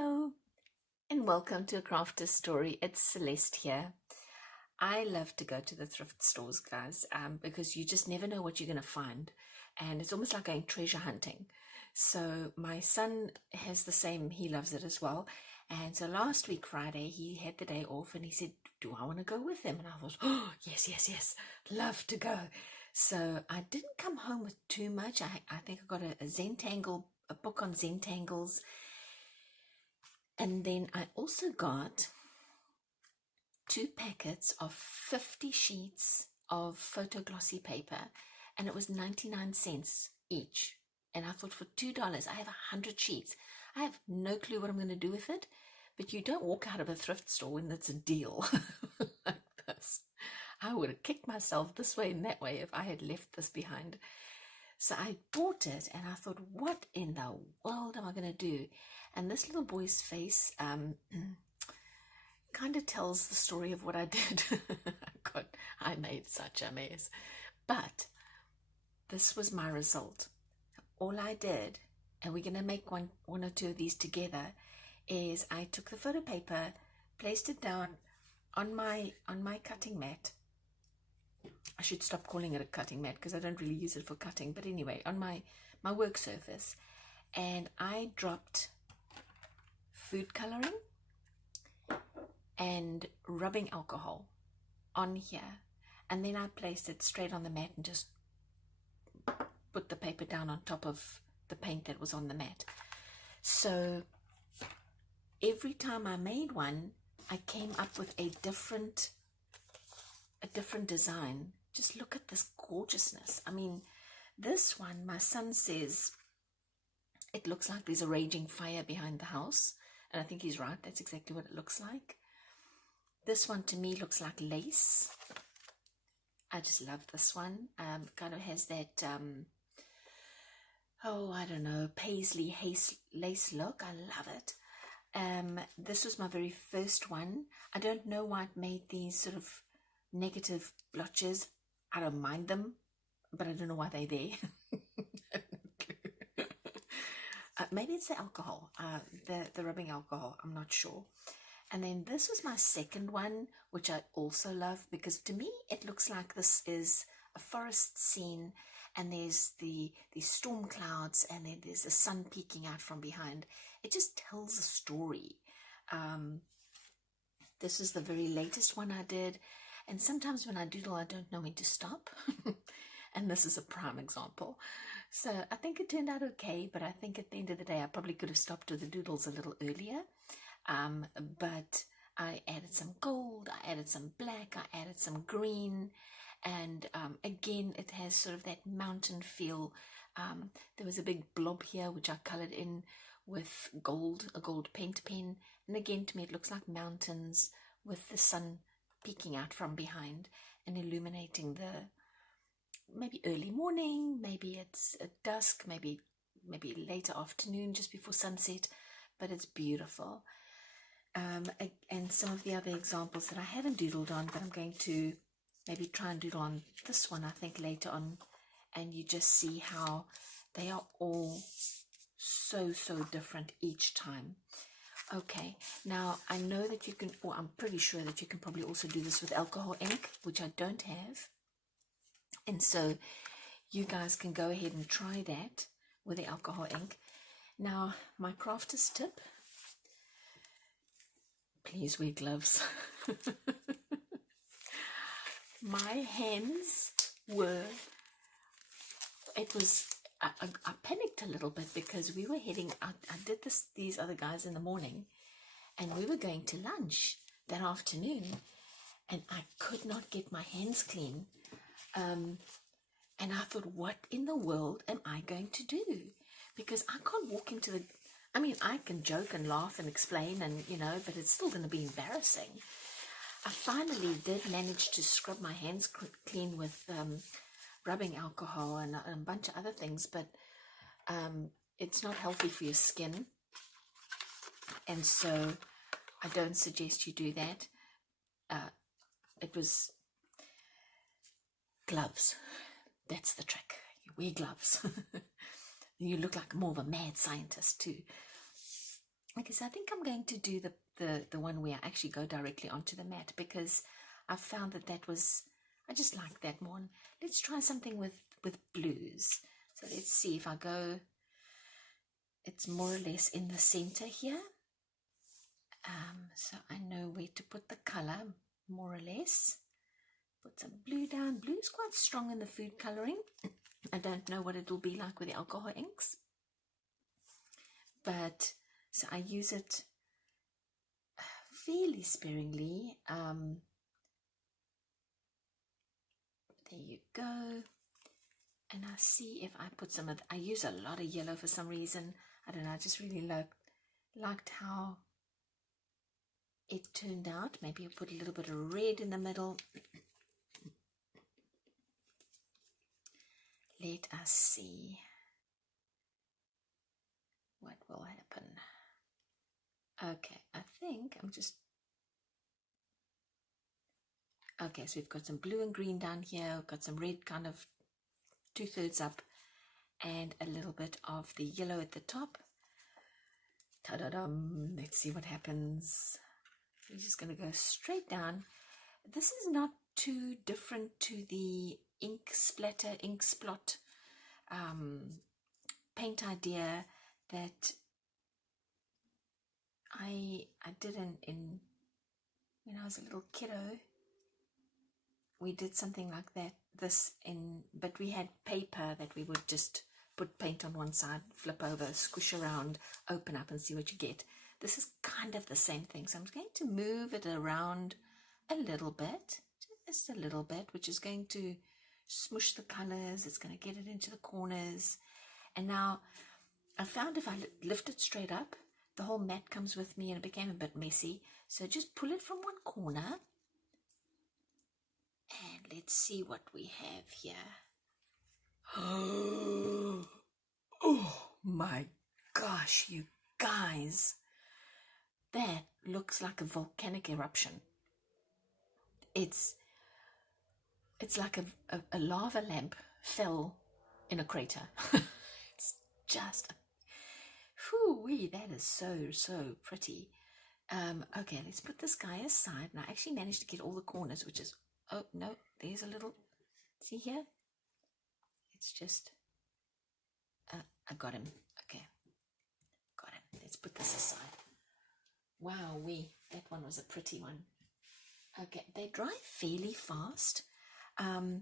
Hello and welcome to A Crafter's Story. It's Celeste here. I love to go to the thrift stores, guys, because you just never know what you're going to find, and it's almost like going treasure hunting. So my son has the same, he loves it as well. And so last week Friday he had the day off and he said, do I want to go with him? And I thought, oh yes, love to go. So I didn't come home with too much. I think I got a book on Zentangles. And then I also got 2 packets of 50 sheets of photo glossy paper, and it was 99 cents each. And I thought, for $2, I have 100 sheets. I have no clue what I'm going to do with it, but you don't walk out of a thrift store when it's a deal like this. I would have kicked myself this way and that way if I had left this behind. So I bought it and I thought, what in the world am I going to do? And this little boy's face kind of tells the story of what I did. God, I made such a mess. But this was my result. All I did, and we're going to make one or two of these together, is I took the photo paper, placed it down on my cutting mat. I should stop calling it a cutting mat because I don't really use it for cutting, but anyway, on my work surface, and I dropped food coloring and rubbing alcohol on here, and then I placed it straight on the mat and just put the paper down on top of the paint that was on the mat. So every time I made one, I came up with a different design. Just look at this gorgeousness. I mean, this one, my son says it looks like there's a raging fire behind the house, and I think he's right. That's exactly what it looks like. This one to me looks like lace. I just love this one. Kind of has that I don't know, paisley lace look. I love it. This was my very first one. I don't know why it made these sort of negative blotches. I don't mind them, but I don't know why they're there. Maybe it's the alcohol, the rubbing alcohol. I'm not sure. And then this was my second one, which I also love, because to me it looks like this is a forest scene, and there's these storm clouds, and then there's the sun peeking out from behind. It just tells a story. This is the very latest one I did. And sometimes when I doodle, I don't know when to stop. And this is a prime example. So I think it turned out okay, but I think at the end of the day, I probably could have stopped with the doodles a little earlier. But I added some gold, I added some black, I added some green. And again, it has sort of that mountain feel. There was a big blob here, which I colored in with gold, a gold paint pen. And again, to me, it looks like mountains with the sun peeking out from behind and illuminating the maybe early morning, maybe it's at dusk, maybe later afternoon, just before sunset, but it's beautiful. And some of the other examples that I haven't doodled on, but I'm going to maybe try and doodle on this one, I think, later on, and you just see how they are all so different each time. Okay, now I know that you can, or I'm pretty sure that you can probably also do this with alcohol ink, which I don't have. And so you guys can go ahead and try that with the alcohol ink. Now, my crafter's tip, please wear gloves. My hands were, I panicked a little bit because we were heading out. I did these other guys in the morning, and we were going to lunch that afternoon, and I could not get my hands clean. And I thought, what in the world am I going to do? Because I can't walk into I can joke and laugh and explain, and but it's still going to be embarrassing. I finally did manage to scrub my hands clean with rubbing alcohol and a bunch of other things, but it's not healthy for your skin, and so I don't suggest you do that. It was gloves. That's the trick. You wear gloves. You look like more of a mad scientist too. Okay, so I think I'm going to do the one where I actually go directly onto the mat, because I found that was, I just like that more. Let's try something with blues. So let's see if I go, it's more or less in the center here. So I know where to put the color, more or less. Put some blue down. Blue is quite strong in the food coloring. I don't know what it will be like with the alcohol inks, but so I use it fairly sparingly. There you go. And I see if I put some of I use a lot of yellow for some reason. I don't know, I just really liked how it turned out. Maybe I'll put a little bit of red in the middle. Let us see what will happen. Okay, I think I'm just... Okay, so we've got some blue and green down here. We've got some red kind of 2/3 up, and a little bit of the yellow at the top. Ta-da-dum! Let's see what happens. We're just going to go straight down. This is not too different to the ink splatter, ink splot paint idea that I did in when I was a little kiddo. We did something like that, but we had paper that we would just put paint on one side, flip over, squish around, open up and see what you get. This is kind of the same thing. So I'm going to move it around a little bit, just a little bit, which is going to smush the colors. It's going to get it into the corners. And now I found if I lift it straight up, the whole mat comes with me and it became a bit messy. So just pull it from one corner. And let's see what we have here. Oh my gosh, you guys. That looks like a volcanic eruption. It's like a lava lamp fell in a crater. It's just, whoo-wee, that is so pretty. Okay, let's put this guy aside. And I actually managed to get all the corners, which is... Oh, no, there's a little... See here? It's just... I got him. Okay. Got him. Let's put this aside. Wow-wee. That one was a pretty one. Okay, they dry fairly fast. I'd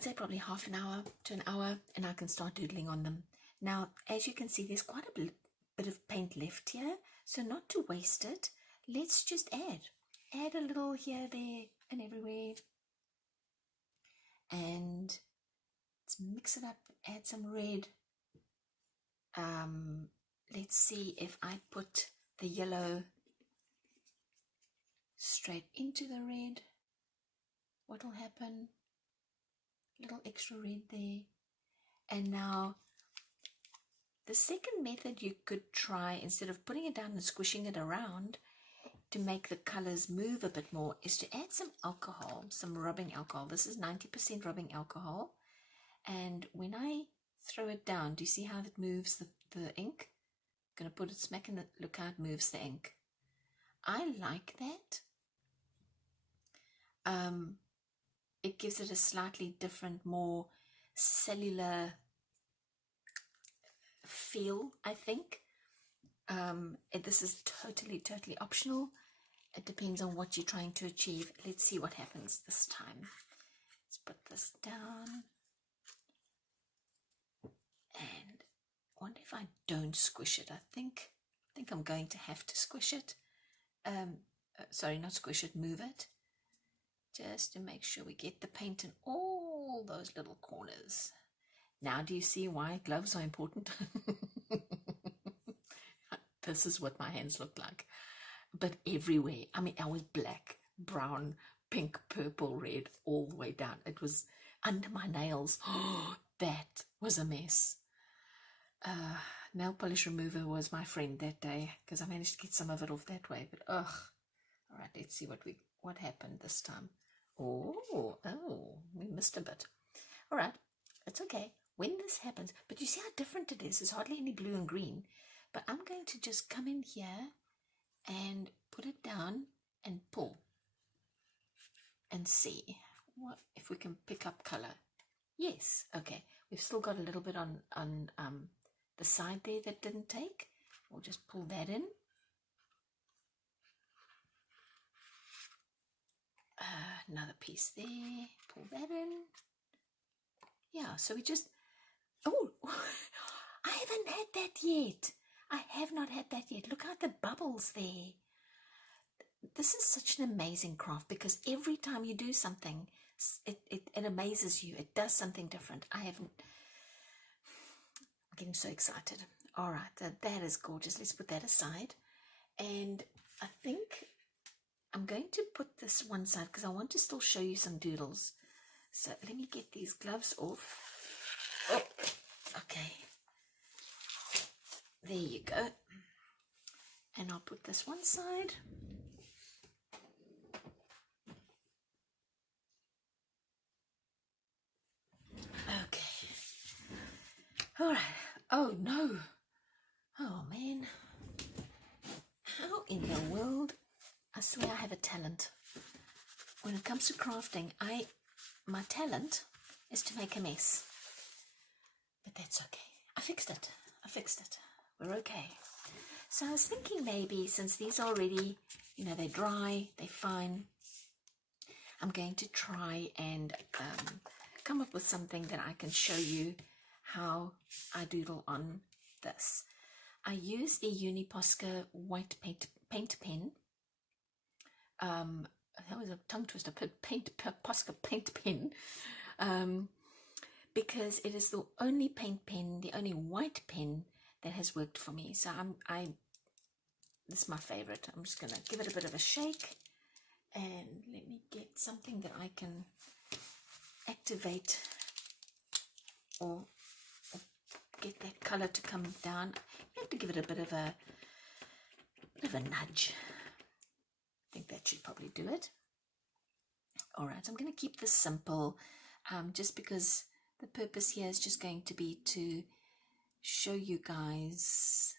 say probably half an hour to an hour, and I can start doodling on them. Now, as you can see, there's quite a bit of paint left here, so not to waste it, let's just add a little here, there, and everywhere, and let's mix it up, add some red. Let's see if I put the yellow straight into the red, what will happen? Little extra red there. And now the second method you could try, instead of putting it down and squishing it around to make the colors move a bit more, is to add some alcohol, some rubbing alcohol. This is 90% rubbing alcohol. And when I throw it down, do you see how it moves the ink? I'm going to put it smack in the... Look how it moves the ink. I like that. It gives it a slightly different, more cellular feel, I think. This is totally optional. It depends on what you're trying to achieve. Let's see what happens this time. Let's put this down. And I wonder if I don't squish it. I think I'm going to have to squish it. Sorry, not squish it, move it. Just to make sure we get the paint in all those little corners. Now do you see why gloves are important? This is what my hands look like. But everywhere. I mean, I was black, brown, pink, purple, red, all the way down. It was under my nails. Oh, that was a mess. Nail polish remover was my friend that day, because I managed to get some of it off that way. But ugh. All right, let's see what happened this time. Oh, we missed a bit. All right, it's okay. When this happens, but you see how different it is. There's hardly any blue and green. But I'm going to just come in here and put it down and pull and see what if we can pick up color. Yes, okay. We've still got a little bit on the side there that didn't take. We'll just pull that in. Another piece there. Pull that in. Yeah, so we just... Oh, I haven't had that yet. I have not had that yet. Look at the bubbles there. This is such an amazing craft because every time you do something, it amazes you. It does something different. I'm getting so excited. All right, that is gorgeous. Let's put that aside. And I think I'm going to put this one side because I want to still show you some doodles. So let me get these gloves off. Oh, okay. There you go. And I'll put this one side. Okay. All right. Oh, no. Oh, man. How in the world? I swear I have a talent. When it comes to crafting, my talent is to make a mess. But that's okay. I fixed it. We're okay. So I was thinking maybe since these are already, they're dry, they're fine, I'm going to try and come up with something that I can show you how I doodle on this. I use the Uniposca white paint pen. That was a tongue twister. Posca paint pen. Because it is the only paint pen, the only white pen that has worked for me. So this is my favorite. I'm just going to give it a bit of a shake and let me get something that I can activate or get that color to come down. You have to give it a bit of a nudge. I think that should probably do it. All right, I'm going to keep this simple just because the purpose here is just going to be to show you guys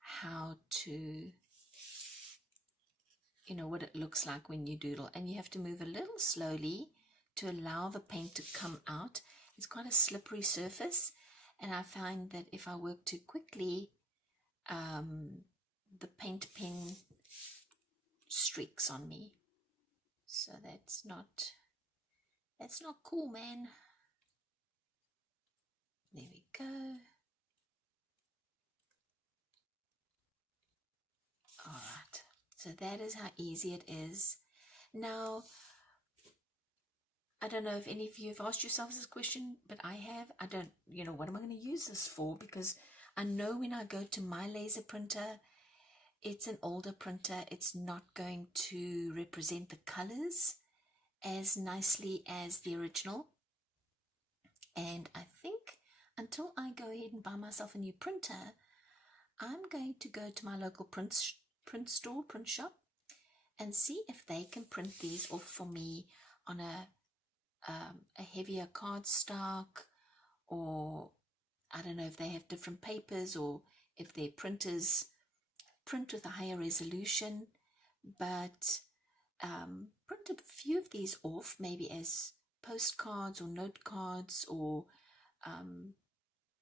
how to, what it looks like when you doodle. And you have to move a little slowly to allow the paint to come out. It's quite a slippery surface. And I find that if I work too quickly, the paint pen streaks on me. So that's not cool, man. There we go. All right. So that is how easy it is. Now, I don't know if any of you have asked yourselves this question, but I have. I don't, what am I going to use this for? Because I know when I go to my laser printer, it's an older printer. It's not going to represent the colors as nicely as the original. And I think until I go ahead and buy myself a new printer, I'm going to go to my local print shop, and see if they can print these off for me on a heavier cardstock, or I don't know if they have different papers or if their printers print with a higher resolution, but print a few of these off maybe as postcards or note cards, or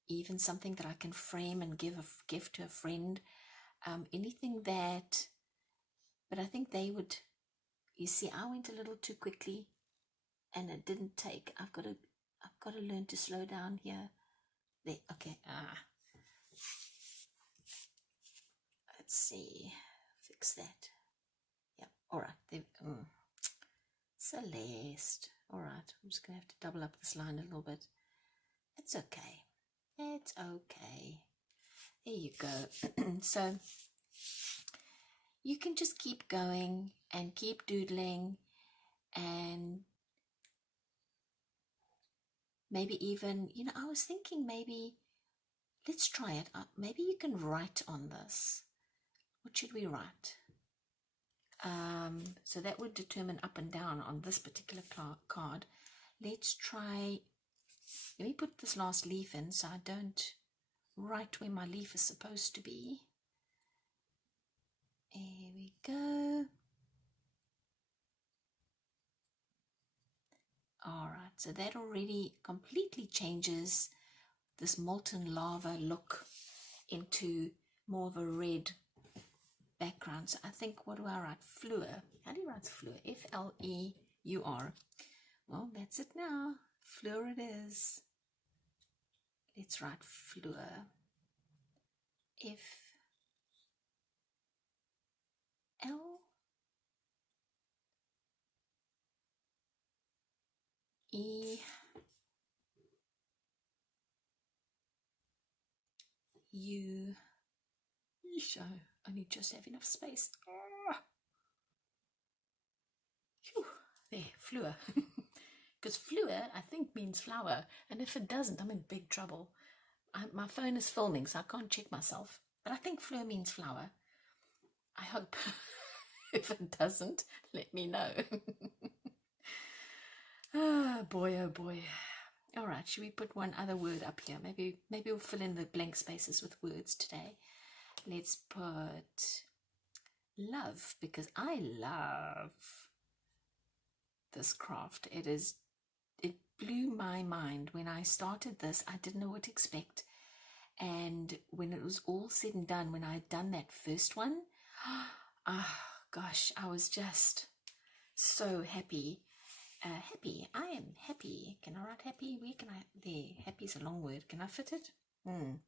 even something that I can frame and give a gift to a friend, anything that, but I think they would, you see, I went a little too quickly and it didn't take. I've got to learn to slow down here. There, okay. Let's see, fix that. Yep. All right. Celeste. All right. I'm just gonna have to double up this line a little bit. It's okay. It's okay. There you go. So you can just keep going and keep doodling, and maybe even, I was thinking maybe let's try it. Maybe you can write on this. What should we write? So that would determine up and down on this particular card. Let's try, let me put this last leaf in so I don't right where my leaf is supposed to be. There we go. All right, so that already completely changes this molten lava look into more of a red background. So I think, what do I write? Fleur. How do you write fleur? F-L-E-U-R. Well, that's it now. Fleur it is. Let's write fleur. F-L-E-U. So I only just have enough space. Whew, there, fleur. Because fleur, I think, means flower. And if it doesn't, I'm in big trouble. My phone is filming, so I can't check myself. But I think fleur means flower. I hope. If it doesn't, let me know. Oh boy, oh boy. All right, should we put one other word up here? Maybe we'll fill in the blank spaces with words today. Let's put love, because I love this craft. It blew my mind when I started this. I didn't know what to expect, and when it was all said and done, when I had done that first one, gosh, I was just so happy. Happy, I am happy. Can I write happy? Where can I? There, happy is a long word. Can I fit it? I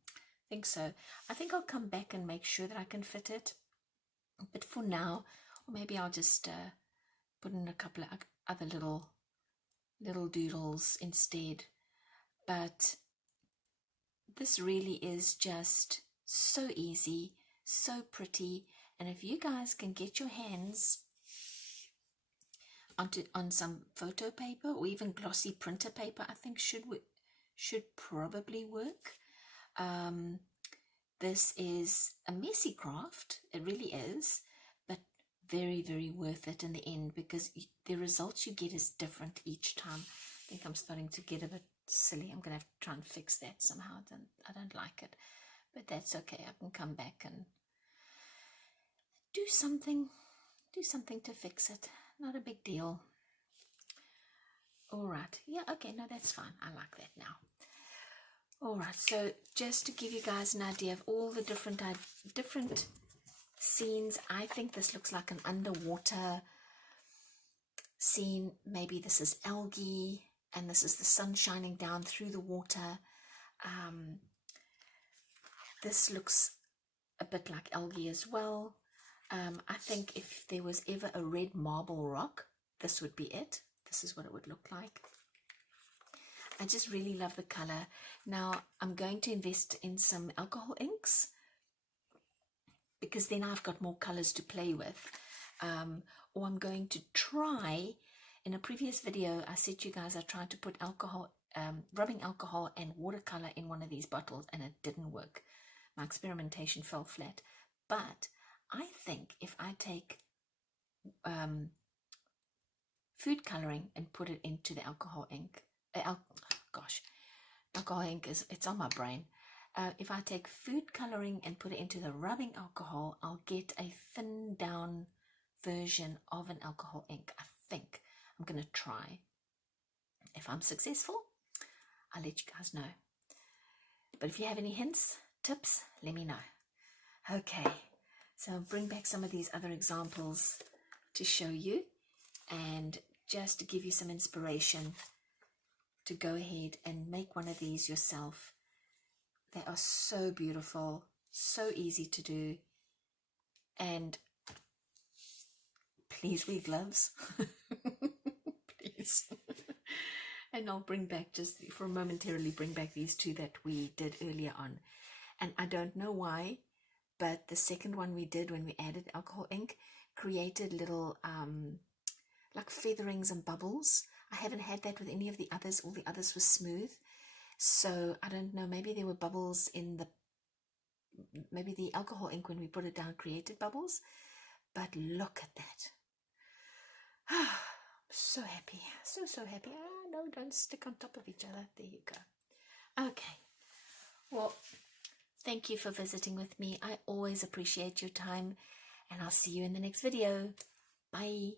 think so. I think I'll come back and make sure that I can fit it. But for now, or maybe I'll just put in a couple of other little doodles instead. But this really is just so easy, so pretty. And if you guys can get your hands on some photo paper or even glossy printer paper, I think should probably work. This is a messy craft, it really is, but very, very worth it in the end, because the results you get is different each time. I think I'm starting to get a bit silly. I'm gonna have to try and fix that somehow. I don't like it, but that's okay. I can come back and do something to fix it. Not a big deal. All right, yeah, okay, no, that's fine. I like that now. All right, so just to give you guys an idea of all the different scenes, I think this looks like an underwater scene. Maybe this is algae, and this is the sun shining down through the water. This looks a bit like algae as well. I think if there was ever a red marble rock, this would be it. This is what it would look like. I just really love the color. Now I'm going to invest in some alcohol inks, because then I've got more colors to play with. Or I'm going to try, in a previous video I said to you guys I tried to put alcohol, rubbing alcohol and watercolor in one of these bottles, and it didn't work. My experimentation fell flat. But I think if I take food coloring and put it into the alcohol ink, alcohol ink it's on my brain. If I take food coloring and put it into the rubbing alcohol, I'll get a thinned down version of an alcohol ink. I think I'm going to try. If I'm successful, I'll let you guys know. But if you have any hints, tips, let me know. Okay, so I'll bring back some of these other examples to show you, and just to give you some inspiration to go ahead and make one of these yourself. They are so beautiful, so easy to do, and please wear gloves. Please. And I'll bring back, just for momentarily, bring back these two that we did earlier on. And I don't know why, but the second one we did when we added alcohol ink created little like featherings and bubbles. I haven't had that with any of the others. All the others were smooth. So I don't know, maybe there were bubbles in maybe the alcohol ink when we put it down created bubbles. But look at that. I'm so happy. So happy. No, don't stick on top of each other. There you go. Okay. Well, Thank you for visiting with me. I always appreciate your time, and I'll see you in the next video. Bye.